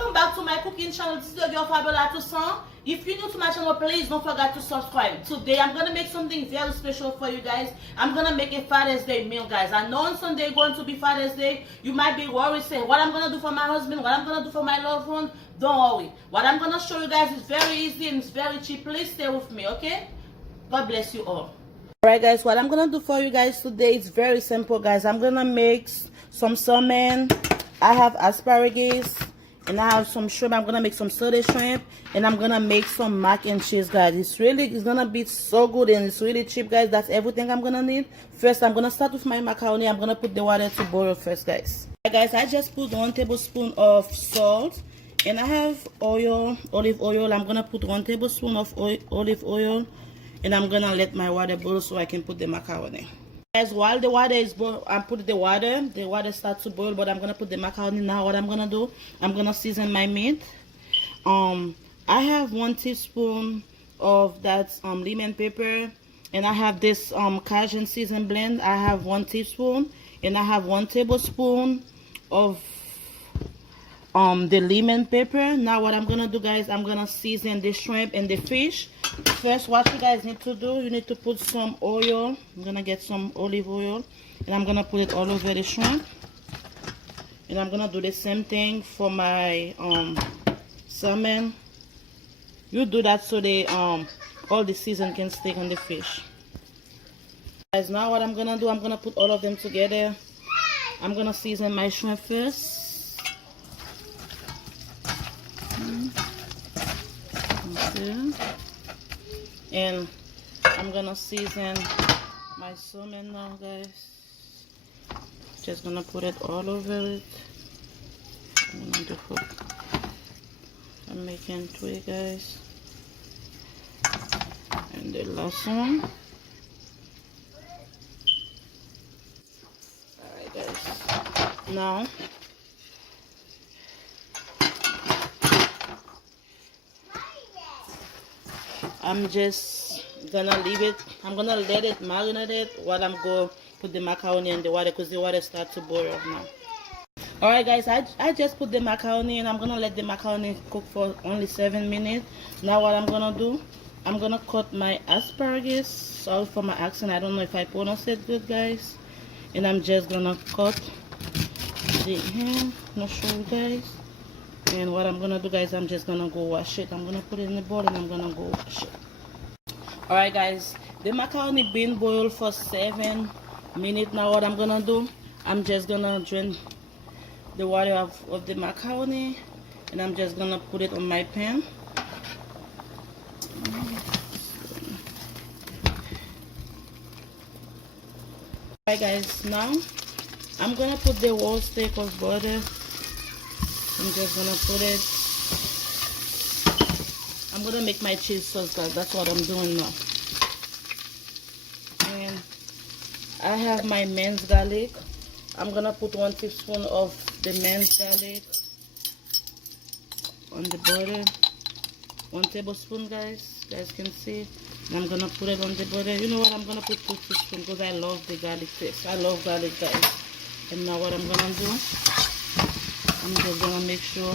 Welcome back to my cooking channel. This is your girl Fabiola Toussaint. If you're new to my channel, please don't forget to subscribe. Today I'm gonna make something very special for you guys. I'm gonna make a Father's Day meal, guys. I know on Sunday going to be Father's Day. You might be worried, saying what I'm gonna do for my husband, what I'm gonna do for my loved one. Don't worry. What I'm gonna show you guys is very easy and it's very cheap. Please stay with me, okay? God bless you all. Alright guys, what I'm gonna do for you guys today is very simple, guys. I'm gonna make some salmon. I have asparagus and I have some shrimp. I'm gonna make some soda shrimp and I'm gonna make some mac and cheese, guys. It's gonna be so good and it's really cheap, guys. That's everything I'm gonna need. First, I'm gonna start with my macaroni. I'm gonna put the water to boil first, guys. Alright guys, I just put 1 tablespoon of salt and I have oil, olive oil. I'm gonna put 1 tablespoon of olive oil and I'm gonna let my water boil so I can put the macaroni. Guys, while the water is boiling, I put the water starts to boil, but I'm gonna put the macaroni now. What I'm gonna do, I'm gonna season my meat. I have 1 teaspoon of that lemon pepper, and I have this Cajun season blend. I have 1 teaspoon, and I have 1 tablespoon of the lemon pepper. Now what I'm gonna do, guys, I'm gonna season the shrimp and the fish. First, what you guys need to do, you need to put some oil. I'm gonna get some olive oil and I'm gonna put it all over the shrimp, and I'm gonna do the same thing for my salmon. You do that so they all the season can stick on the fish. Guys, now what I'm gonna do, I'm gonna put all of them together. I'm gonna season my shrimp first. Okay. And I'm gonna season my salmon now, guys. Just gonna put it all over it. I'm making 3, guys. And the last one. Alright, guys. Now I'm just gonna leave it. I'm gonna let it marinate while I'm going to put the macaroni in the water, because the water starts to boil now. Alright guys, I just put the macaroni and I'm gonna let the macaroni cook for only 7 minutes. Now what I'm gonna do, I'm gonna cut my asparagus. Sorry for my accent, I don't know if I pronounce it good, guys. And I'm just gonna cut the ham. I'm gonna show you guys. And what I'm gonna do, guys, I'm just gonna go wash it. I'm gonna put it in the bowl and I'm gonna go wash it. Alright guys, the macaroni been boiled for 7 minutes. Now what I'm gonna do, I'm just gonna drain the water of the macaroni and I'm just gonna put it on my pan. Alright guys, now I'm gonna put the whole stick of butter. I'm just gonna put it. I'm gonna make my cheese sauce, guys. That's what I'm doing now. And I have my minced garlic. I'm gonna put 1 teaspoon of the minced garlic on the butter. 1 tablespoon, guys. You guys can see. And I'm gonna put it on the butter. You know what? I'm gonna put 2 teaspoons because I love the garlic taste. I love garlic, guys. And now what I'm gonna do, I'm just gonna make sure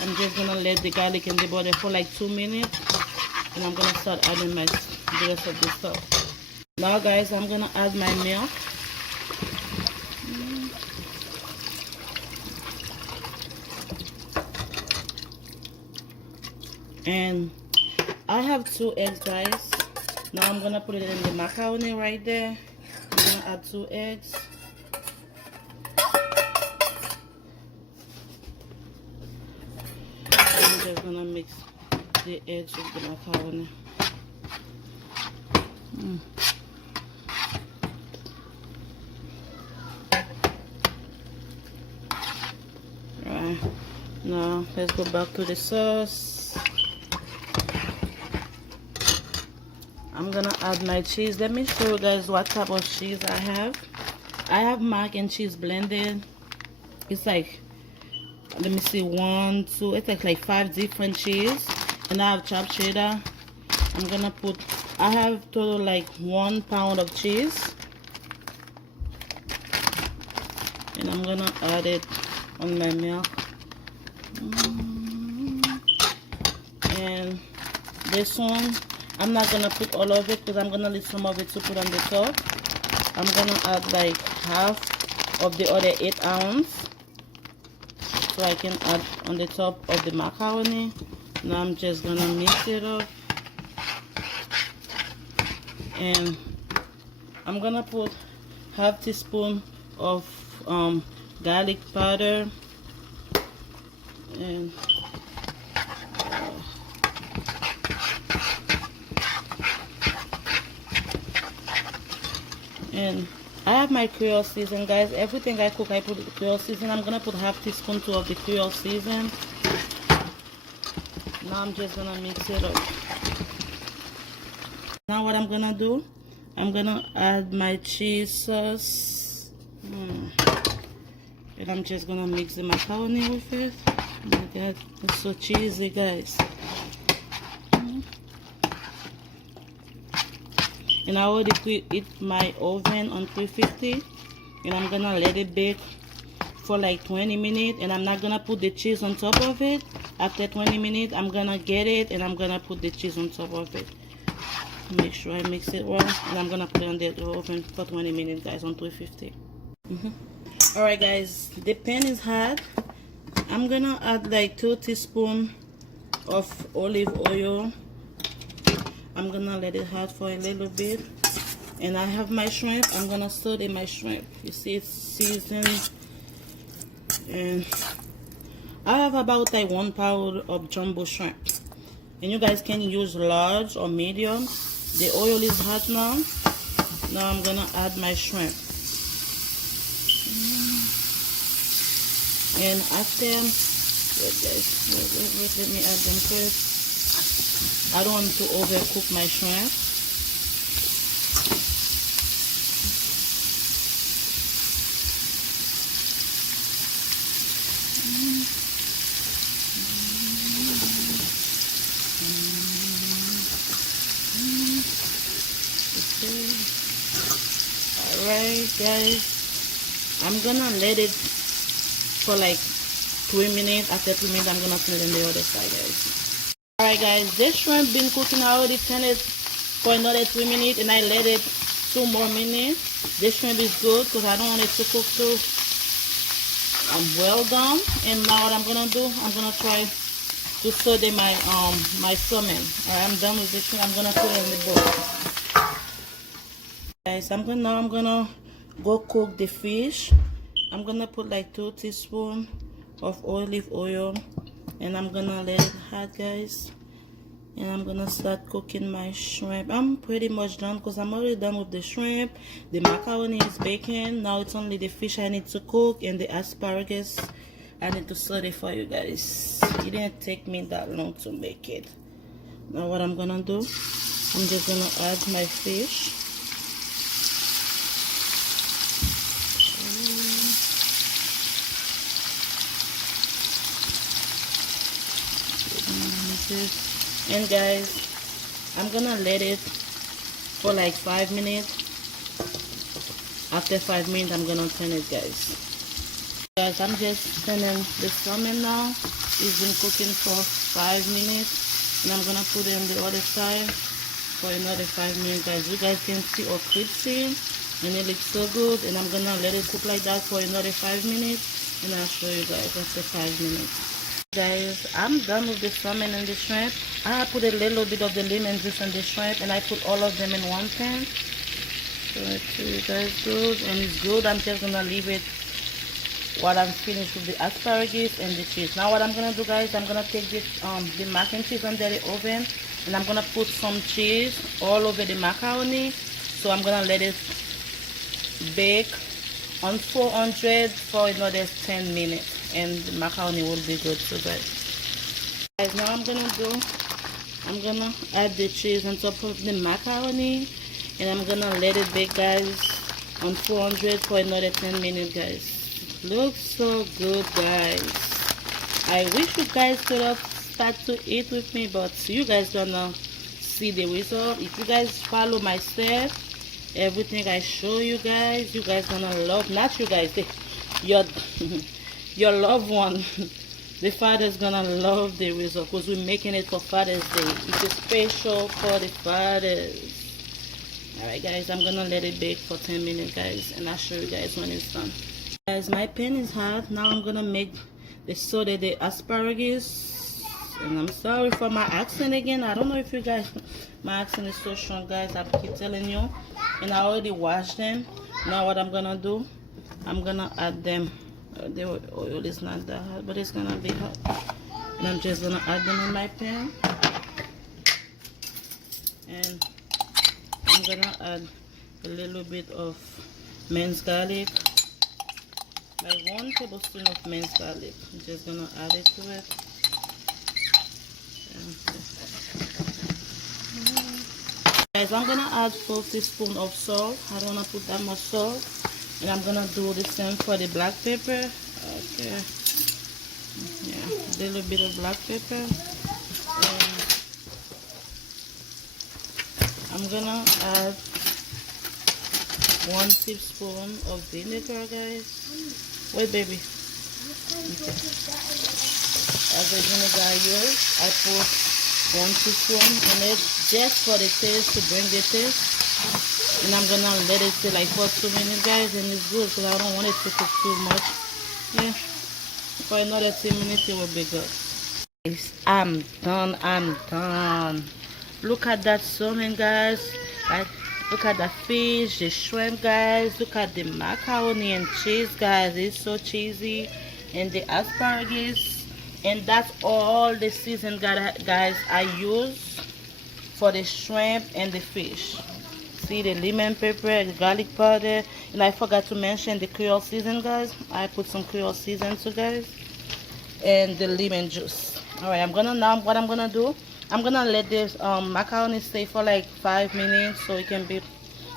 I'm just gonna let the garlic in the butter for like 2 minutes, and I'm gonna start adding the rest of the stuff. Now guys, I'm gonna add my milk. And I have 2 eggs, guys. Now I'm gonna put it in the macaroni right there. I'm gonna add 2 eggs. I'm just gonna mix the eggs with the macaroni. Right, now let's go back to the sauce. I'm gonna add my cheese. Let me show you guys what type of cheese I have. I have mac and cheese blended. It's like, let me see, 1, 2, it's like 5 different cheese. And I have chopped cheddar. I'm gonna put, I have total like 1 pound of cheese. and I'm gonna add it on my milk. And this one, I'm not gonna put all of it because I'm gonna leave some of it to put on the top. I'm gonna add like half of the other 8 ounce, so I can add on the top of the macaroni. Now I'm just gonna mix it up, and I'm gonna put half teaspoon of garlic powder, and I have my Creole season, guys. Everything I cook I put Creole season. I'm gonna put half teaspoon of the Creole season. Now I'm just gonna mix it up. Now what I'm gonna do, I'm gonna add my cheese sauce, and I'm just gonna mix the macaroni with it. Oh my god, it's so cheesy, guys. And I already preheat my oven on 350, and I'm gonna let it bake for like 20 minutes, and I'm not gonna put the cheese on top of it. After 20 minutes, I'm gonna get it, and I'm gonna put the cheese on top of it. Make sure I mix it well, and I'm gonna put it on the oven for 20 minutes, guys, on 350. Alright, guys, the pan is hot. I'm gonna add like 2 teaspoons of olive oil. I'm gonna let it hot for a little bit, and I have my shrimp. I'm gonna saute my shrimp. You see it's seasoned, and I have about like 1 pound of jumbo shrimp, and you guys can use large or medium. The oil is hot now. Now I'm gonna add my shrimp, and after, wait guys, let me add them first. I don't want to overcook my shrimp. Alright, guys, I'm gonna let it for like 3 minutes. After 3 minutes, I'm gonna put it on the other side, guys. Alright, guys, this shrimp been cooking. I already turned it for another 3 minutes, and I let it 2 more minutes. This shrimp is good because I don't want it to cook too well done. And now what I'm gonna do, I'm gonna try to saute my my salmon. Alright, I'm done with this shrimp. I'm gonna put it in the bowl. Guys, I'm gonna go cook the fish. I'm gonna put like 2 teaspoons of olive oil, and I'm gonna let it hot, guys, and I'm gonna start cooking my shrimp. I'm pretty much done because I'm already done with the shrimp. The macaroni is baking. Now it's only the fish I need to cook, and the asparagus I need to saute for you guys. It didn't take me that long to make it. Now what I'm gonna do, I'm just gonna add my fish. And guys, I'm gonna let it for like 5 minutes. After 5 minutes, I'm gonna turn it, guys. Guys, I'm just turning the salmon now. It's been cooking for 5 minutes, and I'm gonna put it on the other side for another 5 minutes, guys. You guys can see how crispy, and it looks so good. And I'm gonna let it cook like that for another 5 minutes, and I'll show you guys after 5 minutes. Guys, I'm done with the salmon and the shrimp. I put a little bit of the lemon juice on the shrimp, and I put all of them in one pan. So let's see you guys good, and it's good. I'm just gonna leave it while I'm finished with the asparagus and the cheese. Now what I'm gonna do, guys, I'm gonna take this the mac and cheese under the oven, and I'm gonna put some cheese all over the macaroni. So I'm gonna let it bake on 400 for another 10 minutes. And the macaroni will be good too, guys. Now I'm gonna add the cheese on top of the macaroni, and I'm gonna let it bake, guys, on 400 for another 10 minutes, guys. Looks so good, guys. I wish you guys could have started to eat with me, but you guys gonna see the result. If you guys follow my steps, everything I show you guys gonna love. Not you guys, your your loved one, the father's gonna love the result because we're making it for Father's Day. It's a special for the fathers. Alright guys, I'm gonna let it bake for 10 minutes guys, and I'll show you guys when it's done. Guys, my pan is hot. Now I'm gonna make the asparagus. And I'm sorry for my accent again. I don't know if you guys, my accent is so strong guys, I keep telling you. And I already washed them. Now what I'm gonna do, I'm gonna add them. The oil is not that hot, but it's gonna be hot. And I'm just gonna add them in my pan. And I'm gonna add a little bit of minced garlic, like 1 tablespoon of minced garlic. I'm just gonna add it to it. Guys, I'm gonna add 4 teaspoons of salt. I don't wanna put that much salt. And I'm gonna do the same for the black pepper. Okay. Yeah, a little bit of black pepper. And I'm gonna add 1 teaspoon of vinegar, guys. Wait, baby. Okay. As the vinegar I use, I put 1 teaspoon in it just for the taste, to bring the taste. And I'm gonna let it sit like for 2 minutes, guys, and it's good because I don't want it to cook too much. Yeah, for another 2 minutes it will be good. Guys, I'm done. Look at that salmon, guys. Look at the fish, the shrimp, guys. Look at the macaroni and cheese, guys. It's so cheesy. And the asparagus. And that's all the season, guys, I use for the shrimp and the fish. See the lemon pepper, the garlic powder, and I forgot to mention the Creole season, guys. I put some Creole season too, guys, and the lemon juice. All right, what I'm gonna do, I'm gonna let this macaroni stay for like 5 minutes, so it can be.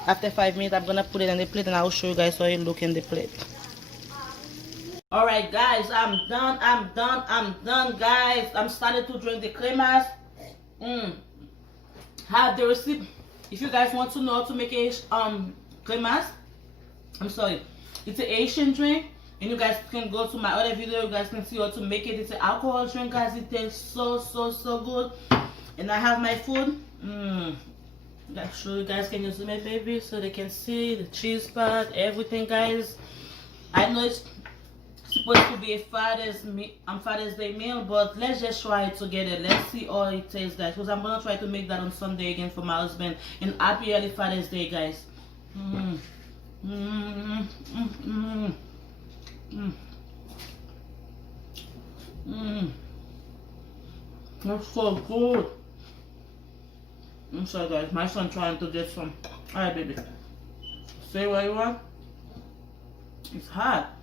After 5 minutes, I'm gonna put it in the plate, and I will show you guys how it look in the plate. All right, guys, I'm done, guys. I'm starting to drink the cremas. Have the recipe. If you guys want to know how to make a cremas, I'm sorry, it's an Asian drink, and you guys can go to my other video. You guys can see how to make it. It's an alcohol drink, guys. It tastes so good. And I have my food. I'll show you guys. Can you zoom in, baby, so they can see the cheese part, everything, guys. I know it's supposed to be a Father's Day meal, but let's just try it together. Let's see how it tastes, guys, because I'm gonna try to make that on Sunday again for my husband. And happy early Father's Day, guys. That's so good. I'm sorry, guys, my son trying to get some. All right, baby, say what you want. It's hot.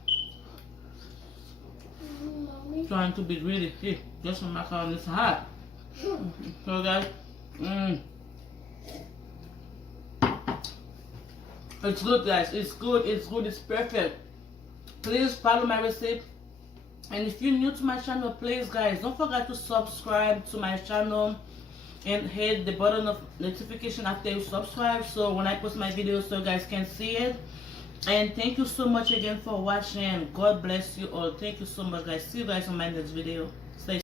Trying to be greedy. Here, get some macaroni. It's hot. So guys, it's good, guys. It's good. It's perfect. Please follow my recipe. And if you're new to my channel, please, guys, don't forget to subscribe to my channel and hit the button of notification after you subscribe, so when I post my videos, so you guys can see it. And thank you so much again for watching. God bless you all. Thank you so much, guys. See you guys on my next video.